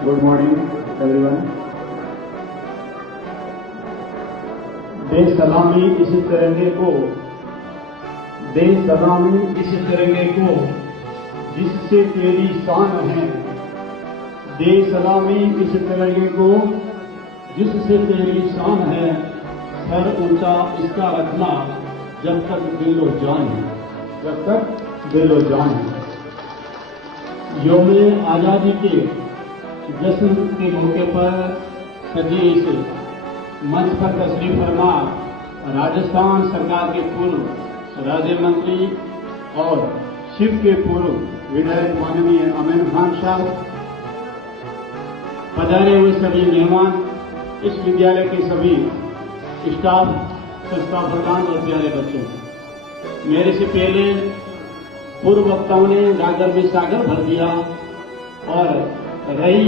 Good morning everyone. दे सलामी इस तिरंगे को, दे सलामी इस तिरंगे को जिससे तेरी शान है। दे सलामी इस तिरंगे को जिससे तेरी शान है। सर ऊंचा इसका रखना जब तक दिल और जान है, जब तक दिल और जान है। यौम आजादी के जश्न के मौके पर सजे इस मंच पर तशरीफ फरमा राजस्थान सरकार के पूर्व राज्य मंत्री और शिव के पूर्व विधायक माननीय अमीन खान साहब, पधारे हुए सभी मेहमान, इस विद्यालय के सभी स्टाफ, संस्था प्रधान और प्यारे बच्चों, मेरे से पहले पूर्व वक्ताओं ने गागर में सागर भर दिया और रही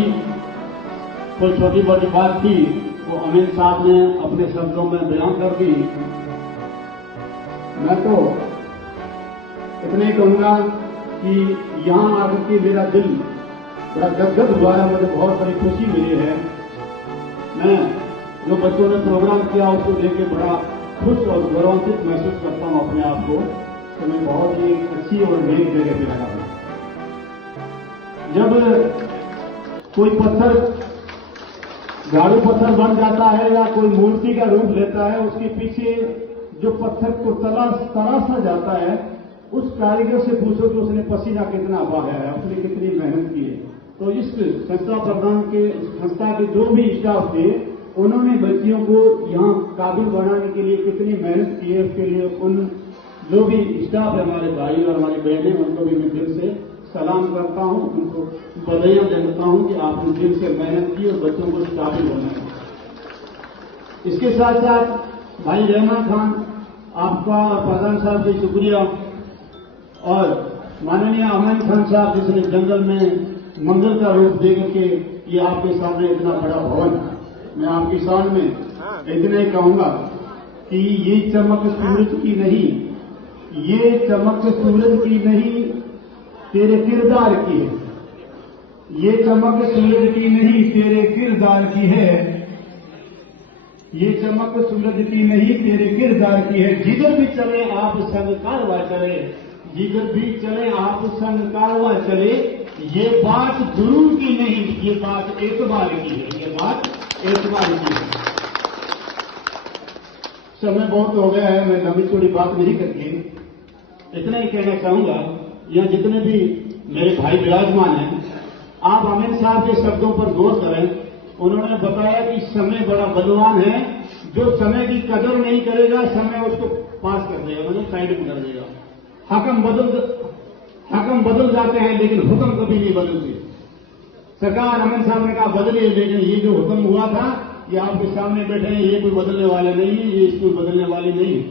कोई छोटी मोटी बात थी वो अमीन साहब ने अपने शब्दों में बयान कर दी। मैं तो इतना ही कहूंगा कि यहां आकर के मेरा दिल बड़ा गदगद हुआ है, मुझे बहुत बड़ी खुशी मिली है। मैं जो बच्चों ने प्रोग्राम किया उसको देख के बड़ा खुश और गौरवान्वित महसूस करता हूं अपने आप को, तो मैं बहुत ही अच्छी और नई जगह पे लगा हूं। जब कोई पत्थर झाड़ू पत्थर बन जाता है या कोई मूर्ति का रूप लेता है, उसके पीछे जो पत्थर को तराशा जाता है, उस कारीगर से पूछो कि उसने पसीना कितना बहाया है, उसने कितनी मेहनत की है। तो इस संस्था प्रधान के, संस्था के जो भी स्टाफ थे, उन्होंने बच्चियों को यहाँ काबिल बनाने के लिए कितनी मेहनत की है, उसके लिए उन जो भी स्टाफ है, हमारे भाई और हमारी बहनें, उनको भी मैं दिल से सलाम करता हूं, उनको बधाइयां देता हूं कि आपने दिल से मेहनत की और बच्चों को काबिल बनाया। इसके साथ साथ भाई रहमान खान, आपका और प्रधान साहब की शुक्रिया, और माननीय अमीन खान साहब जिसने जंगल में मंगल का रूप दे करके ये आपके सामने इतना बड़ा भवन, मैं आपकी शान में इतना ही कहूंगा कि ये चमक सूरज की नहीं, ये चमक सूरज की नहीं तेरे किरदार की है। ये चमक सूरज की नहीं तेरे किरदार की है। ये चमक सूरज की नहीं तेरे किरदार की है। जिधर भी चले आप संग कारवा चले, जिधर भी चले आप संग कारवा चले। ये बात गुरु की नहीं, ये बात एतबार की है, ये बात एतबार की है। समय बहुत हो गया है, मैं लंबी चौड़ी बात नहीं करके इतना ही कहना चाहूंगा। यहाँ जितने भी मेरे भाई विराजमान हैं, आप अमीन साहब के शब्दों पर गौर करें। उन्होंने बताया कि समय बड़ा बलवान है, जो समय की कदर नहीं करेगा समय उसको पास कर देगा, मतलब साइड में कर देगा। हकम बदल जाते हैं लेकिन हुक्म कभी नहीं बदलते। सरकार अमीन साहब ने कहा बदलिए, लेकिन ये जो हुक्म हुआ था, ये आपके सामने बैठे हैं, ये कोई बदलने वाले नहीं है, ये स्कूल बदलने वाली नहीं है।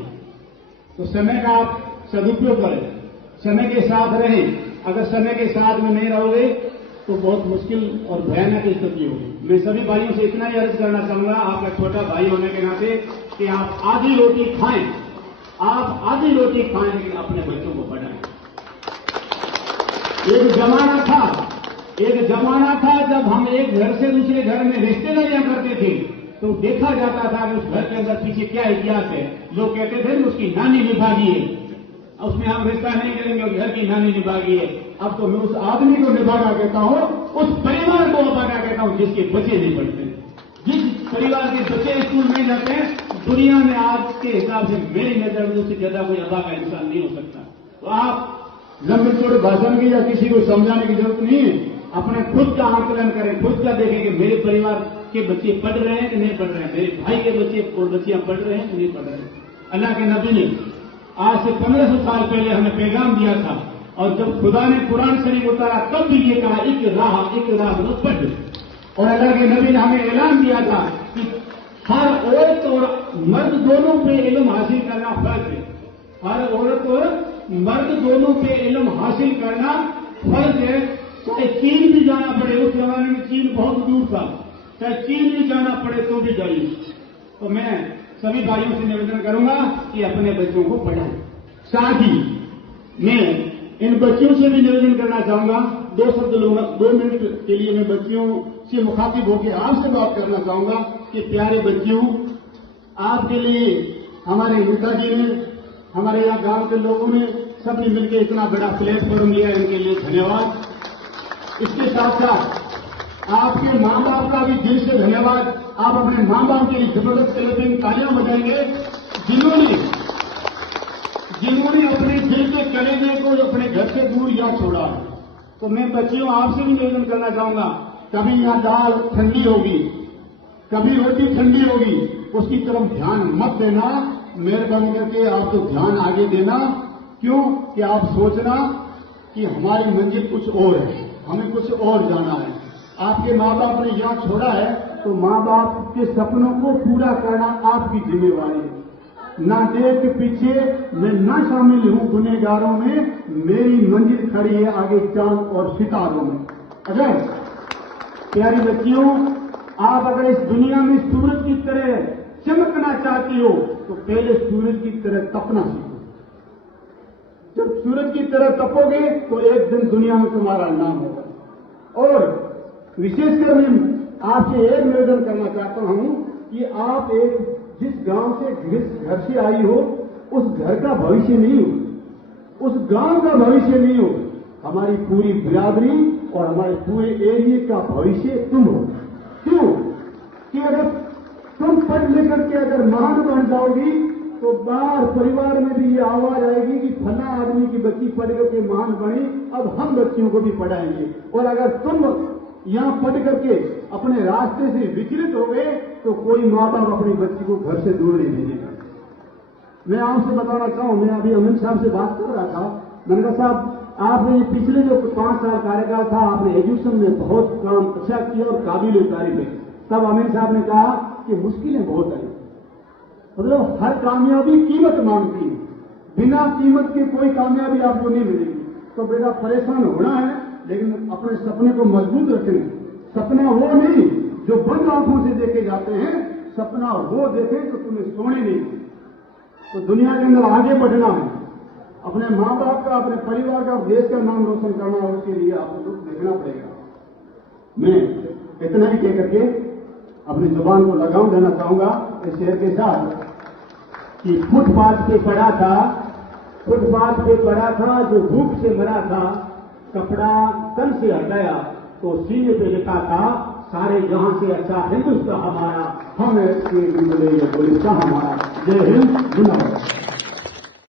तो समय का आप सदुपयोग करें, समय के साथ रहें। अगर समय के साथ में नहीं रहोगे तो बहुत मुश्किल और भयानक स्थिति होगी। मैं सभी भाइयों से इतना ही अर्ज करना चाहूंगा, आपका छोटा भाई होने के नाते, कि आप आधी रोटी खाएं, आप आधी रोटी खाएं, लेकिन अपने बच्चों को पढ़ाएं। एक जमाना था जब हम एक घर से दूसरे घर में रिश्तेदारियां करते थे तो देखा जाता था कि उस घर के अंदर पीछे क्या इतिहास है। लोग कहते थे उसकी नानी निभागी है, उसमें हम रिश्ता नहीं करेंगे, उस घर की नानी निभागी है। अब तो मैं उस आदमी को निभागा कहता हूं, उस परिवार को अभागा कहता हूं जिसके बच्चे नहीं पढ़ते, जिस परिवार के बच्चे स्कूल नहीं जाते हैं। दुनिया में आज के हिसाब से मेरी नजर में उससे ज्यादा कोई अभागा इंसान नहीं हो सकता। तो आप लंबे चौड़े भाषण की या किसी को समझाने की जरूरत नहीं है। अपने खुद का आंकलन करें, खुद का देखें कि मेरे परिवार के बच्चे पढ़ रहे हैं कि नहीं पढ़ रहे हैं, मेरे भाई के बच्चे और बच्चियां पढ़ रहे हैं कि नहीं पढ़ रहे हैं। अल्लाह के नबी ने आज से 1500 साल पहले हमें पैगाम दिया था, और जब खुदा ने कुरान शरीफ उतारा तब भी ये कहा एक राह न पढ़। और अल्लाह के नबी ने हमें ऐलान दिया था कि हर औरत और मर्द दोनों पे इल्म हासिल करना फर्ज है। हर औरत और मर्द दोनों पे इल्म हासिल करना फर्ज है। चाहे चीन भी जाना पड़े, उस जमाने में चीन बहुत दूर था, चाहे चीन भी जाना पड़े तो भी जाइए। तो मैं सभी भाइयों से निवेदन करूंगा कि अपने बच्चों को पढ़ाएं। साथ ही मैं इन बच्चियों से भी निवेदन करना चाहूंगा, 2 शब्द लूंगा, 2 मिनट के लिए मैं बच्चियों से मुखातिब होकर आपसे बात करना चाहूंगा कि प्यारे बच्चियों, आपके लिए हमारे नेताजी ने, हमारे यहाँ गांव के लोगों ने सबने मिलकर इतना बड़ा प्लेटफॉर्म लिया, इनके लिए धन्यवाद। इसके साथ साथ आपके मां बाप का भी दिल से धन्यवाद। आप अपने मां बाप के लिए जबरदस्त क्लैपिंग तालियां बजाएंगे, जिन्होंने अपने दिल के कलेजे को अपने घर से दूर या छोड़ा। तो मैं बच्चियों आपसे भी निवेदन करना चाहूंगा, कभी यहाँ दाल ठंडी होगी, कभी रोटी ठंडी होगी, उसकी तरफ ध्यान मत देना। मेहरबानी करके आप तो ध्यान आगे देना। क्यों कि आप सोचना कि हमारी मंजिल कुछ और है, हमें कुछ और जाना है। आपके माँ बाप ने यहाँ छोड़ा है तो माँ बाप के सपनों को पूरा करना आपकी जिम्मेवारी है। ना देश के पीछे मैं ना शामिल हूं गुनहगारों में, मेरी मंजिल खड़ी है आगे चांद और सितारों में। अगर प्यारी बच्चियों, आप अगर इस दुनिया में सूरज की तरह चमकना चाहती हो तो पहले सूरज की तरह तपना सीखो। जब सूरज की तरह तपोगे तो एक दिन दुनिया में तुम्हारा नाम होगा। और विशेषकर मैं आपसे एक निवेदन करना चाहता हूं कि आप एक जिस गांव से, जिस घर से आई हो, उस घर का भविष्य नहीं हो, उस गांव का भविष्य नहीं हो, हमारी पूरी बिरादरी और हमारे पूरे एरिया का भविष्य तुम हो। क्यों कि अगर तुम पढ़ लिख करके अगर महान बन जाओगी तो बाहर परिवार में भी ये आवाज आएगी कि फला आदमी की बच्ची पढ़ करके महान बनी, अब हम बच्चियों को भी पढ़ाएंगे। और अगर तुम यहां पढ़ करके अपने रास्ते से विचलित हो गए तो कोई माँ बाप अपनी बच्ची को घर से दूर नहीं भेजेगा। मैं आपसे बताना चाहूं, मैं अभी अमित साहब से बात कर रहा था, मैंने कहा साहब आपने ये पिछले जो 5 साल कार्यकाल था, आपने एजुकेशन में बहुत काम अच्छा किया और काबिल तारीफ है। तब अमित साहब ने कहा कि मुश्किलें बहुत आई, मतलब हर कामयाबी कीमत मांगती है, बिना कीमत के कोई कामयाबी आपको नहीं मिलेगी। तो बेटा परेशान होना है लेकिन अपने सपने को मजबूत रखें। सपना वो नहीं जो बंद आंखों से देखे जाते हैं, सपना वो देखे तो तुम्हें सोने नहीं। तो दुनिया के अंदर आगे बढ़ना है, अपने माँ बाप का, अपने परिवार का, देश का नाम रोशन करना है, उसके लिए आपको दुख देखना पड़ेगा। मैं इतना ही कह करके अपनी जुबान को लगाम देना चाहूंगा इस शेर के साथ कि फुटपाथ पे पड़ा था जो भूख से मरा था, कपड़ा तन से हटाया तो सीने पे लिखा था सारे जहां से अच्छा हिंदुस्तान हमारा, हम इसके बोले हमारा। जय हिंद, जिंदाबाद।